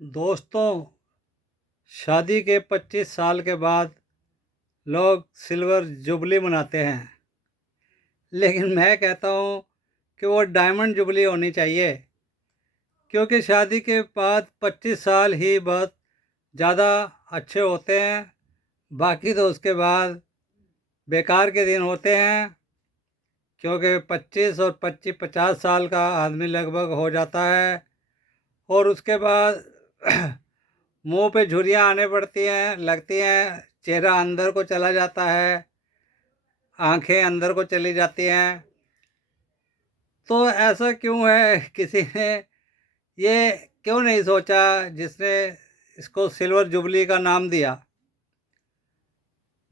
दोस्तों, शादी के 25 साल के बाद लोग सिल्वर जुबली मनाते हैं। लेकिन मैं कहता हूँ कि वो डायमंड जुबली होनी चाहिए, क्योंकि शादी के बाद 25 साल ही बहुत ज़्यादा अच्छे होते हैं। बाकी तो उसके बाद बेकार के दिन होते हैं, क्योंकि 25 और 50 साल का आदमी लगभग हो जाता है और उसके बाद मुंह पे झुर्रियाँ आने पड़ती हैं, लगती हैं, चेहरा अंदर को चला जाता है, आंखें अंदर को चली जाती हैं। तो ऐसा क्यों है? किसी ने ये क्यों नहीं सोचा जिसने इसको सिल्वर जुबली का नाम दिया,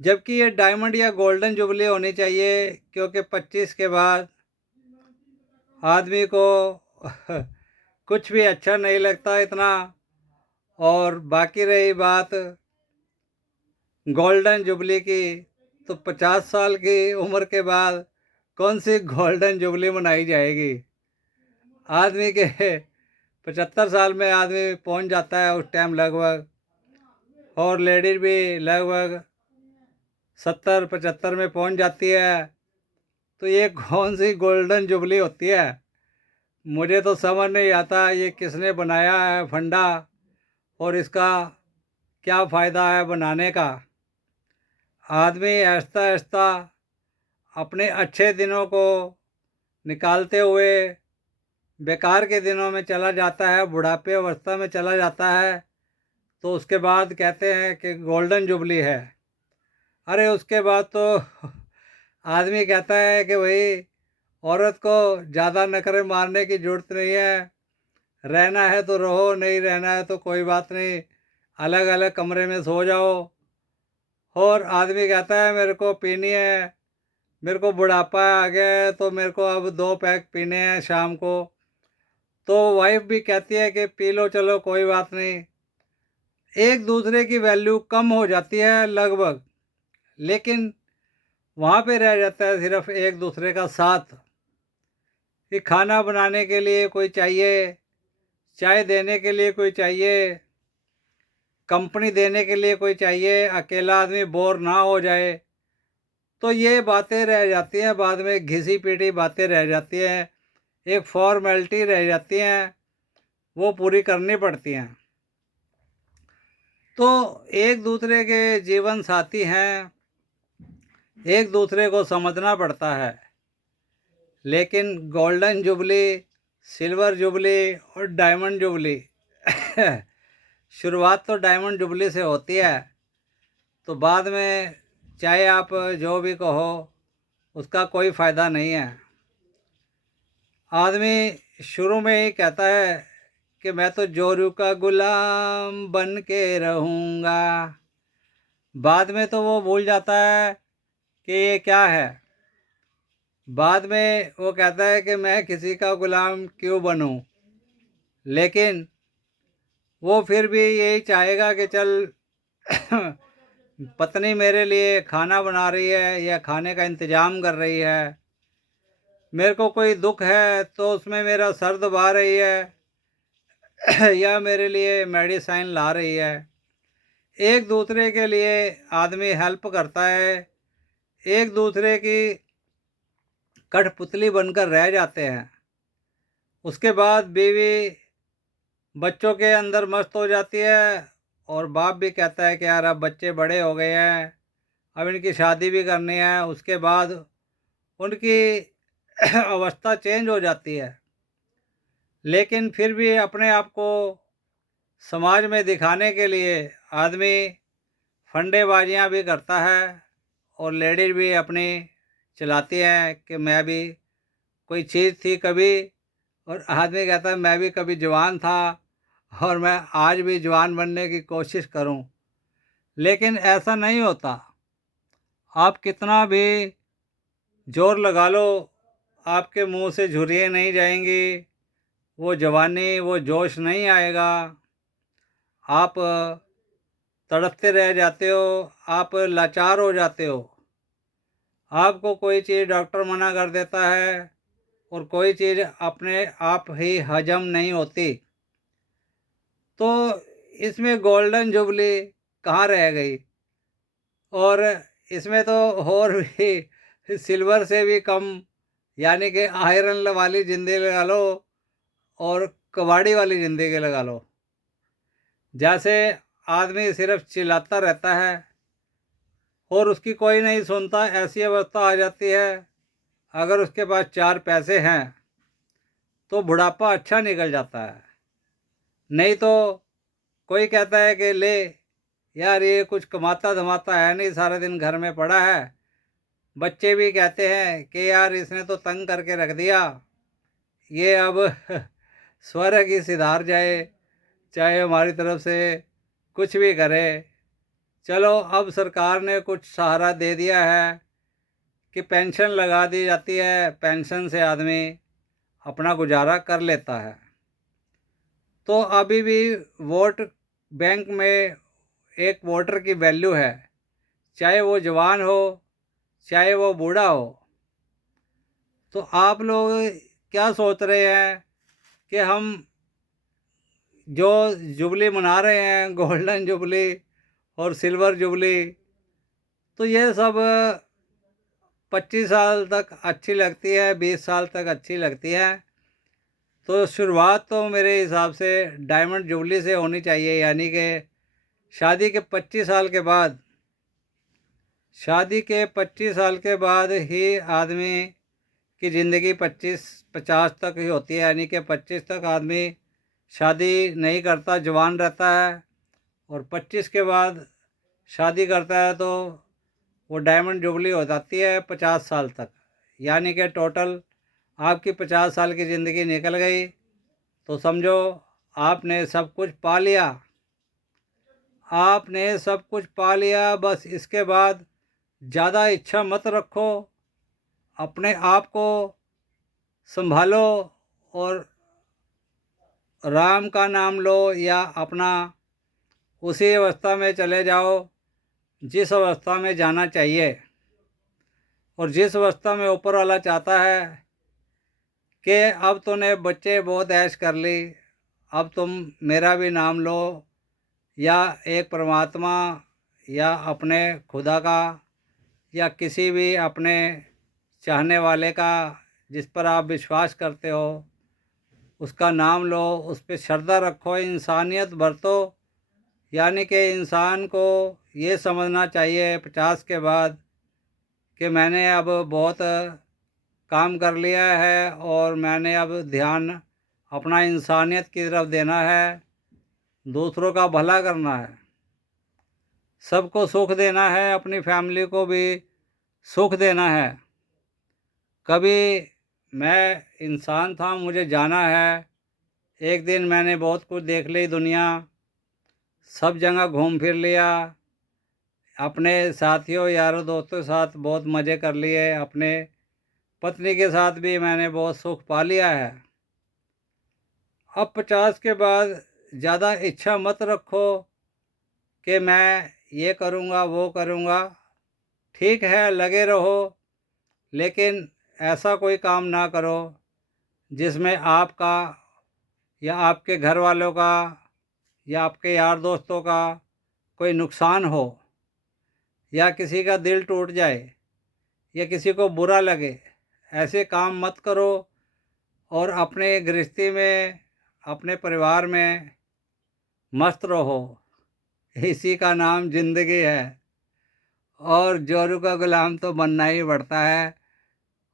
जबकि ये डायमंड या गोल्डन जुबली होनी चाहिए, क्योंकि 25 के बाद आदमी को कुछ भी अच्छा नहीं लगता इतना। और बाकी रही बात गोल्डन जुबली की, तो 50 साल की उम्र के बाद कौन सी गोल्डन जुबली मनाई जाएगी? आदमी के 75 साल में आदमी पहुंच जाता है उस टाइम लगभग, और लेडीज भी लगभग 70-75 में पहुंच जाती है। तो ये कौन सी गोल्डन जुबली होती है? मुझे तो समझ नहीं आता ये किसने बनाया है फंडा, और इसका क्या फ़ायदा है बनाने का। आदमी ऐसा ऐसा अपने अच्छे दिनों को निकालते हुए बेकार के दिनों में चला जाता है, बुढ़ापे अवस्था में चला जाता है, तो उसके बाद कहते हैं कि गोल्डन जुबली है। अरे उसके बाद तो आदमी कहता है कि भाई औरत को ज़्यादा नखरे मारने की ज़रूरत नहीं है, रहना है तो रहो, नहीं रहना है तो कोई बात नहीं, अलग अलग कमरे में सो जाओ। और आदमी कहता है मेरे को पीनी है, मेरे को बुढ़ापा आ गया है तो मेरे को अब 2 पैक पीने हैं शाम को। तो वाइफ भी कहती है कि पी लो, चलो कोई बात नहीं। एक दूसरे की वैल्यू कम हो जाती है लगभग, लेकिन वहाँ पे रह जाता है सिर्फ एक दूसरे का साथ। कि खाना बनाने के लिए कोई चाहिए, चाय देने के लिए कोई चाहिए, कंपनी देने के लिए कोई चाहिए, अकेला आदमी बोर ना हो जाए। तो ये बातें रह जाती हैं, बाद में घिसी पीटी बातें रह जाती हैं, एक फॉर्मेलिटी रह जाती हैं, वो पूरी करनी पड़ती हैं। तो एक दूसरे के जीवन साथी हैं, एक दूसरे को समझना पड़ता है। लेकिन गोल्डन जुबली, सिल्वर जुबली और डायमंड जुबली शुरुआत तो डायमंड जुबली से होती है, तो बाद में चाहे आप जो भी कहो उसका कोई फ़ायदा नहीं है। आदमी शुरू में ही कहता है कि मैं तो जोरू का गुलाम बन के रहूँगा। बाद में तो वो भूल जाता है कि ये क्या है। बाद में वो कहता है कि मैं किसी का गुलाम क्यों बनूं। लेकिन वो फिर भी यही चाहेगा कि चल पत्नी मेरे लिए खाना बना रही है या खाने का इंतज़ाम कर रही है, मेरे को कोई दुख है तो उसमें मेरा सर दबा रही है या मेरे लिए मेडिसिन ला रही है। एक दूसरे के लिए आदमी हेल्प करता है, एक दूसरे की कठपुतली बनकर रह जाते हैं। उसके बाद बीवी बच्चों के अंदर मस्त हो जाती है, और बाप भी कहता है कि यार अब बच्चे बड़े हो गए हैं, अब इनकी शादी भी करनी है। उसके बाद उनकी अवस्था चेंज हो जाती है, लेकिन फिर भी अपने आप को समाज में दिखाने के लिए आदमी फंडेबाजियाँ भी करता है, और लेडीज भी अपनी चलाती हैं कि मैं भी कोई चीज़ थी कभी। और आदमी कहता है मैं भी कभी जवान था और मैं आज भी जवान बनने की कोशिश करूं। लेकिन ऐसा नहीं होता। आप कितना भी जोर लगा लो, आपके मुंह से झुर्रियाँ नहीं जाएंगी, वो जवानी, वो जोश नहीं आएगा। आप तड़पते रह जाते हो, आप लाचार हो जाते हो। आपको कोई चीज़ डॉक्टर मना कर देता है और कोई चीज़ अपने आप ही हजम नहीं होती। तो इसमें गोल्डन जुबली कहाँ रह गई? और इसमें तो और भी सिल्वर से भी कम, यानी कि आयरन वाली ज़िंदगी लगा लो और कबाड़ी वाली ज़िंदगी लगा लो। जैसे आदमी सिर्फ चिल्लाता रहता है और उसकी कोई नहीं सुनता, ऐसी अवस्था आ जाती है। अगर उसके पास 4 पैसे हैं तो बुढ़ापा अच्छा निकल जाता है। नहीं तो कोई कहता है कि ले यार, ये कुछ कमाता धमाता है नहीं, सारा दिन घर में पड़ा है। बच्चे भी कहते हैं कि यार इसने तो तंग करके रख दिया, ये अब स्वर्ग ही सिधार जाए, चाहे हमारी तरफ से कुछ भी करे। चलो, अब सरकार ने कुछ सहारा दे दिया है कि पेंशन लगा दी जाती है, पेंशन से आदमी अपना गुजारा कर लेता है। तो अभी भी वोट बैंक में एक वोटर की वैल्यू है, चाहे वो जवान हो चाहे वो बूढ़ा हो। तो आप लोग क्या सोच रहे हैं कि हम जो जुबली मना रहे हैं, गोल्डन जुबली और सिल्वर जुबली, तो ये सब 25 साल तक अच्छी लगती है, 20 साल तक अच्छी लगती है। तो शुरुआत तो मेरे हिसाब से डायमंड जुबली से होनी चाहिए, यानी कि शादी के 25 साल के बाद, शादी के 25 साल के बाद ही आदमी की ज़िंदगी 25-50 तक ही होती है, यानी कि 25 तक आदमी शादी नहीं करता, जवान रहता है। और 25 के बाद शादी करता है तो वो डायमंड जुबली हो जाती है 50 साल तक, यानी कि टोटल आपकी 50 साल की ज़िंदगी निकल गई। तो समझो आपने सब कुछ पा लिया, आपने सब कुछ पा लिया। बस इसके बाद ज़्यादा इच्छा मत रखो, अपने आप को संभालो और राम का नाम लो, या अपना उसी अवस्था में चले जाओ जिस अवस्था में जाना चाहिए। और जिस अवस्था में ऊपर वाला चाहता है कि अब तूने बच्चे बहुत ऐश कर ली, अब तुम मेरा भी नाम लो, या एक परमात्मा या अपने खुदा का या किसी भी अपने चाहने वाले का जिस पर आप विश्वास करते हो उसका नाम लो, उस पर श्रद्धा रखो, इंसानियत बरतो। यानी कि इंसान को ये समझना चाहिए 50 के बाद कि मैंने अब बहुत काम कर लिया है और मैंने अब ध्यान अपना इंसानियत की तरफ देना है, दूसरों का भला करना है, सबको सुख देना है, अपनी फैमिली को भी सुख देना है। कभी मैं इंसान था, मुझे जाना है, एक दिन मैंने बहुत कुछ देख ली दुनिया, सब जगह घूम फिर लिया, अपने साथियों यारों दोस्तों के साथ बहुत मज़े कर लिए, अपने पत्नी के साथ भी मैंने बहुत सुख पा लिया है। अब 50 के बाद ज़्यादा इच्छा मत रखो कि मैं ये करूँगा वो करूँगा। ठीक है, लगे रहो, लेकिन ऐसा कोई काम ना करो जिसमें आपका या आपके घर वालों का या आपके यार दोस्तों का कोई नुकसान हो, या किसी का दिल टूट जाए, या किसी को बुरा लगे। ऐसे काम मत करो और अपने गृहस्थी में, अपने परिवार में मस्त रहो। इसी का नाम ज़िंदगी है। और जोरू का गुलाम तो बनना ही पड़ता है,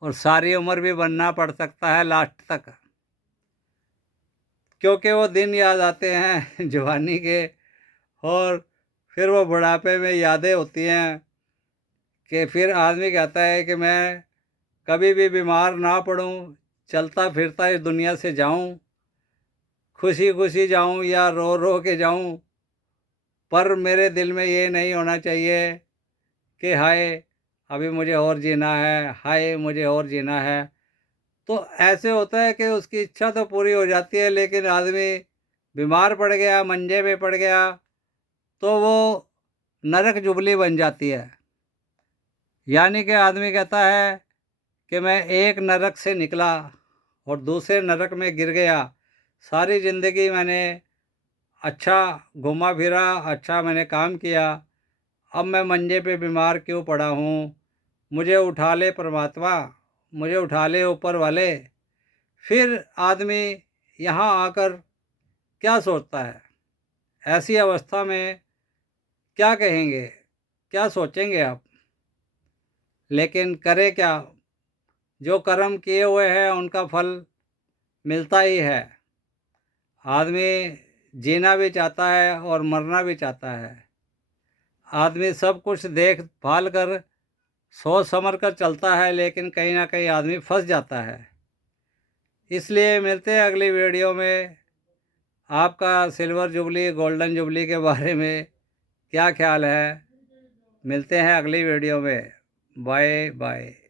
और सारी उम्र भी बनना पड़ सकता है लास्ट तक, क्योंकि वो दिन याद आते हैं जवानी के, और फिर वो बुढ़ापे में यादें होती हैं कि फिर आदमी कहता है कि मैं कभी भी बीमार ना पड़ूं, चलता फिरता इस दुनिया से जाऊं, खुशी खुशी जाऊं या रो रो के जाऊं, पर मेरे दिल में ये नहीं होना चाहिए कि हाय अभी मुझे और जीना है, हाय मुझे और जीना है। तो ऐसे होता है कि उसकी इच्छा तो पूरी हो जाती है, लेकिन आदमी बीमार पड़ गया, मंजे पे पड़ गया, तो वो नरक जुबली बन जाती है। यानी कि आदमी कहता है कि मैं एक नरक से निकला और दूसरे नरक में गिर गया, सारी ज़िंदगी मैंने अच्छा घूमा फिरा, अच्छा मैंने काम किया, अब मैं मंजे पे बीमार क्यों पड़ा हूँ। मुझे उठा ले परमात्मा, मुझे उठा ले ऊपर वाले। फिर आदमी यहाँ आकर क्या सोचता है, ऐसी अवस्था में क्या कहेंगे, क्या सोचेंगे आप। लेकिन करे क्या, जो कर्म किए हुए हैं उनका फल मिलता ही है। आदमी जीना भी चाहता है और मरना भी चाहता है। आदमी सब कुछ देख भाल कर सोच समझ कर चलता है, लेकिन कहीं ना कहीं आदमी फंस जाता है। इसलिए मिलते हैं अगली वीडियो में। आपका सिल्वर जुबली गोल्डन जुबली के बारे में क्या ख्याल है, मिलते हैं अगली वीडियो में। Bye bye.